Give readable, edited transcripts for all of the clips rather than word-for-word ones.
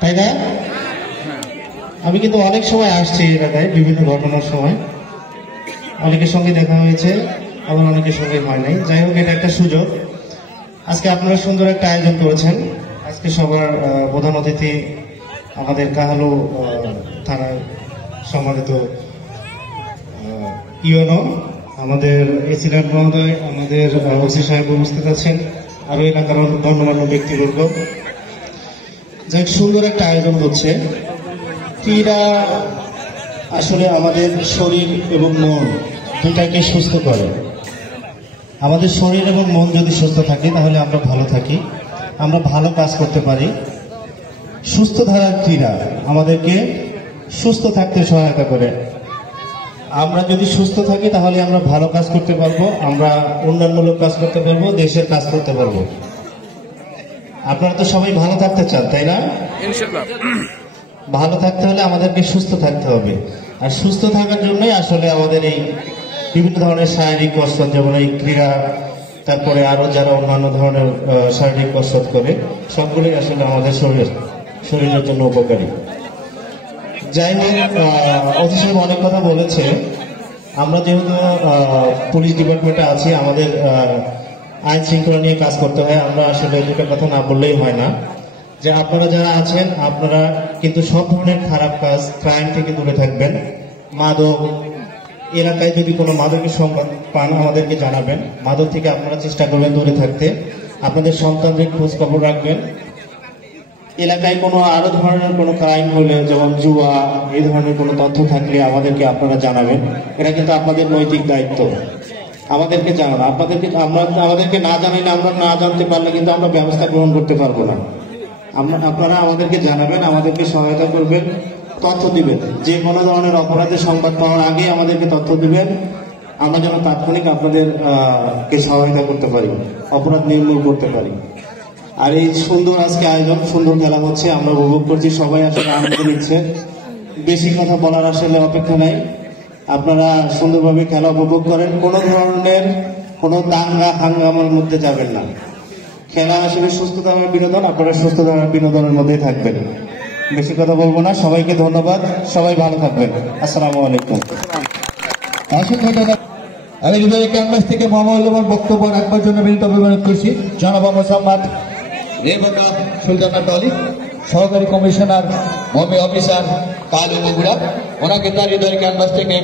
তাই না? আমি কিন্তু অনেক সময় আসছি এলাকায়, বিভিন্ন ঘটনার সময় অনেকের সঙ্গে দেখা হয়েছে, আবার অনেকের সঙ্গে হয় নাই। যাই হোক, এটা একটা সুযোগ। আজকে আপনারা সুন্দর একটা আয়োজন করেছেন। আজকে সবার প্রধান অতিথি আমাদের কাহালু থানার সম্মানিত ইউনো, আমাদের এসিডেন্ট মহোদয়, আমাদের ওসি সাহেব উপস্থিত আছেন, আরো এলাকার গণ্যমান্য ব্যক্তিবর্গ। যাই সুন্দর একটা আয়োজন হচ্ছে। ক্রীড়া আসলে আমাদের শরীর এবং মন দুটাকে সুস্থ করে। আমাদের শরীর এবং মন যদি সুস্থ থাকে তাহলে আমরা ভালো থাকি, আমরা ভালো কাজ করতে পারি। সুস্থ ধারার ক্রীড়া আমাদেরকে সুস্থ থাকতে সহায়তা করে। আমরা যদি সুস্থ থাকি তাহলে আমরা ভালো কাজ করতে পারবো, আমরা উন্নয়নমূলক কাজ করতে পারবো, দেশের কাজ করতে পারবো। আপনারা তো সবাই ভালো থাকতে চান, তাই না? ইনশাআল্লাহ। ভালো থাকতে হলে আমাদেরকে সুস্থ থাকতে হবে, আর সুস্থ থাকার জন্যই আসলে আমাদের এই বিভিন্ন ধরনের শারীরিক কসরত, যেমন এই ক্রীড়া, তারপরে আরো যারা অন্যান্য ধরনের শারীরিক কসরত করে, সবগুলোই আসলে আমাদের শরীরের জন্য উপকারী। যাই হোক, অতি সাহেব অনেক কথা বলেছে। আমরা যেহেতু পুলিশ ডিপার্টমেন্টে আছি, আমাদের আইন শৃঙ্খলা নিয়ে কাজ করতে হয়। আমরা আসলে দুটো কথা না বললেই হয় না, যে আপনারা যারা আছেন আপনারা কিন্তু সব ধরনের খারাপ কাজ, ক্রাইম থেকে দূরে থাকবেন। মাদক, এলাকায় যদি কোনো মাদকের সংবাদ পান আমাদেরকে জানাবেন। মাদক থেকে আপনারা চেষ্টা করবেন দূরে থাকতে। আপনাদের সন্তানদের খোঁজ খবর রাখবেন। এলাকায় কোনো আরো ধরনের কোনো ক্রাইম হলে, যেমন জুয়া, এই ধরনের কোনো তথ্য থাকলে আমাদেরকে আপনারা জানাবেন। এটা কিন্তু আপনাদের নৈতিক দায়িত্ব, আমাদেরকে জানানো। আমাদেরকে না জানাইলে, আমরা না জানতে পারলে কিন্তু আমরা ব্যবস্থা গ্রহণ করতে পারবো না। আপনারা আমাদেরকে জানাবেন, আমাদেরকে সহায়তা করবেন, তথ্য দিবেন। যে কোনো ধরনের অপরাধের সংবাদ পাওয়ার আগে আমাদেরকে তথ্য দিবেন, আমরা যেন তাৎক্ষণিক আপনাদের কে সহায়তা করতে পারি, অপরাধ নির্মূল করতে পারি। আর এই সুন্দর আজকে আয়োজন, সুন্দর খেলা হচ্ছে, আমরা উপভোগ করছি, সবাই আসলে আনন্দ নিচ্ছে। বেশি কথা বলার আসলে অপেক্ষা নাই। আপনারা সুন্দরভাবে খেলা উপভোগ করেন, কোনো ধরনের কোনো দাঙ্গা হাঙ্গামার মধ্যে যাবেন না। খেলা আসলে সুস্থ ধারার বিনোদন, আপনারা সুস্থ ধারার বিনোদনের মধ্যেই থাকবেন। বেশি কথা বলবো না, সবাইকে ধন্যবাদ, সবাই ভালো থাকবেন। আসসালামু আলাইকুম। অসংখ্য ধন্যবাদ। আমি বিভাগীয় ক্যাম্পাস থেকে মহামূল্যবান বক্তব্য রাখবার জন্য বিনীত অনুরোধ করছি জনাব মোসাম্মদ রেবেকা সুলতানা টলি, সহকারী কমিশনার ভূমি অফিসার কালু বগুড়া, ওনাকে তার হৃদয় ক্যাম্পাস থেকে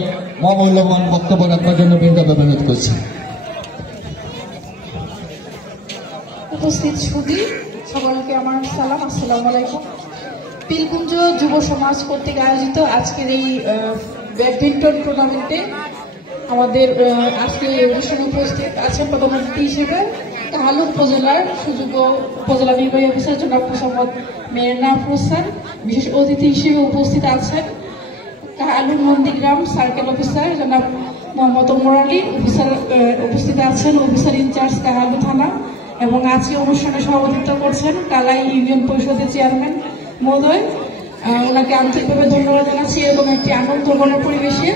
মহামূল্যবান বক্তব্য রাখবার জন্য বিনীত অনুরোধ করছি। উপস্থিত সুধী সকলকে আমার সালাম, আসসালামু আলাইকুম। পিলকুঞ্জ যুব সমাজ কর্তৃক আয়োজিত আজকের এই ব্যাডমিন্টন টুর্নামেন্টে আমাদের আজকে অনুষ্ঠানে উপস্থিত আছেন প্রধান অতিথি হিসেবে কাহালু উপজেলার সুযোগ্য উপজেলা নির্বাহী অফিসার জনাব মোসাম্মদ মেয়েনা আফরোজ। বিশেষ অতিথি হিসেবে উপস্থিত আছেন কাহালু নন্দীগ্রাম সার্কেল অফিসার জনাব মোহাম্মদ ওমর আলী অফিসার, উপস্থিত আছেন অফিসার ইনচার্জ কাহালু থানা, এবং আজকে অনুষ্ঠানে সভাপতিত্ব করছেন কালাই ইউনিয়ন পরিষদের চেয়ারম্যান মহোদয়। ওনাকে আন্তরিকভাবে ধন্যবাদ জানাচ্ছি, এবং একটি আনন্দঘন পরিবেশে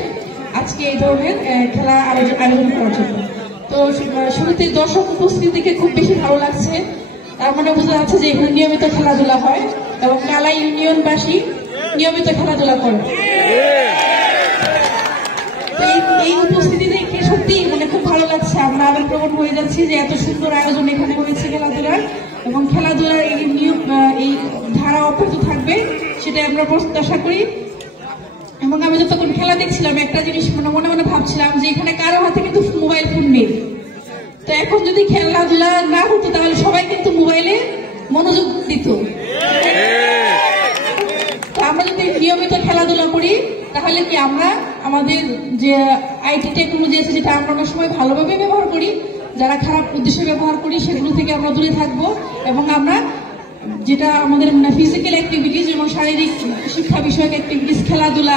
আজকে এই ধরনের খেলা আয়োজন করার জন্য। তো শুরুতে দর্শক উপস্থিতি দেখে খুব বেশি ভালো লাগছে। তার মানে বোঝা যাচ্ছে যে এখানে নিয়মিত খেলাধুলা হয় এবং কালাই ইউনিয়নবাসী নিয়মিত খেলাধুলা করে। এই উপস্থিতি দেখে সত্যি মানে খুব ভালো লাগছে। আমরা আবেগপ্রবণ হয়ে যাচ্ছি যে এত সুন্দর আয়োজন এখানে হয়েছে খেলাধুলার, এবং খেলাধুলার এই নিয়ম, এই ধারা অব্যাহত থাকবে সেটাই আমরা প্রত্যাশা করি। এবং আমি যতক্ষণ খেলা দেখছিলাম একটা জিনিস মনে মনে ভাবছিলাম যে এখানে কারো হাতে কিন্তু মোবাইল ফোন নেই। তো এখন যদি খেলাধুলা না হতো তাহলে সবাই কিন্তু মোবাইলে মনোযোগ দিত। আমরা যদি নিয়মিত খেলাধুলা করি তাহলে কি আমরা আমাদের যে আইটি টেকনোলজি আছে যেটা আমরা অনেক সময় ভালোভাবে ব্যবহার করি, যারা খারাপ উদ্দেশ্যে ব্যবহার করি সেগুলো থেকে আমরা দূরে থাকবো, এবং আমরা যেটা আমাদের ফিজিক্যাল অ্যাক্টিভিটিস এবং শারীরিক শিক্ষা বিষয়ক অ্যাক্টিভিটিস, খেলাধুলা,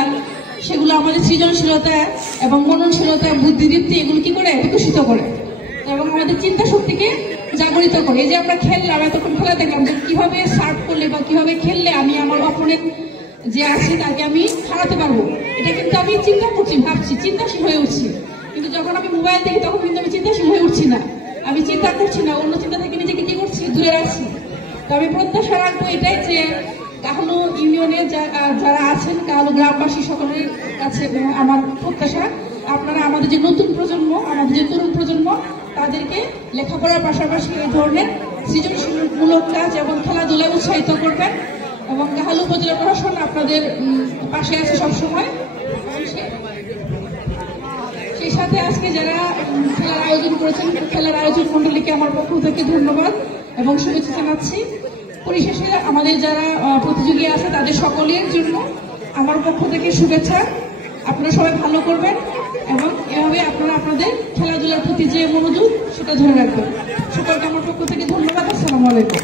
সেগুলো আমাদের সৃজনশীলতা এবং মননশীলতা, বুদ্ধিদীপ্তি এগুলো কি করে বিকশিত করে এবং আমাদের চিন্তা শক্তিকে জাগরিত করে। এই যে আমরা খেললাম, এতক্ষণ খেলা দেখলাম যে কিভাবে সার্ভ করলে বা কিভাবে খেললে আমি আমার অপোনেন্ট যে আছে তাকে আমি হারাতে পারবো, এটা কিন্তু আমি চিন্তা করছি, ভাবছি, চিন্তাশীল হয়ে উঠছি। কিন্তু যখন আমি মোবাইল দেখি তখন কিন্তু আমি চিন্তাশীল হয়ে উঠছি না, আমি চিন্তা করছি না, অন্য চিন্তা থেকে নিজেকে কি করছি, দূরে রাখছি। তো আমি প্রত্যাশা রাখবো এটাই যে তাহলে ইউনিয়নে যারা আছেন কালো গ্রামবাসী সকলের কাছে আমার প্রত্যাশা আপনারা আমাদের যে নতুন প্রজন্ম, আমাদের যে তরুণ প্রজন্ম, তাদেরকে লেখাপড়ার পাশাপাশি এই ধরনের সৃজনশীলমূলক কাজ এবং খেলাধুলায় উৎসাহিত করবেন। এবং কাহালু উপজেলা প্রশাসন আপনাদের পাশে আছে সবসময়। সেই সাথে আজকে যারা খেলার আয়োজন করেছেন, খেলার আয়োজক মন্ডলীকে আমার পক্ষ থেকে ধন্যবাদ এবং শুভেচ্ছা জানাচ্ছি। পরিশেষে আমাদের যারা প্রতিযোগী আছে তাদের সকলের জন্য আমার পক্ষ থেকে শুভেচ্ছা। আপনারা সবাই ভালো করবেন এবং এভাবে আপনারা আপনাদের খেলাধুলার প্রতি যে মনোযোগ সেটা ধরে রাখবেন। সকলকে আমার পক্ষ থেকে ধন্যবাদ। আসসালামু আলাইকুম।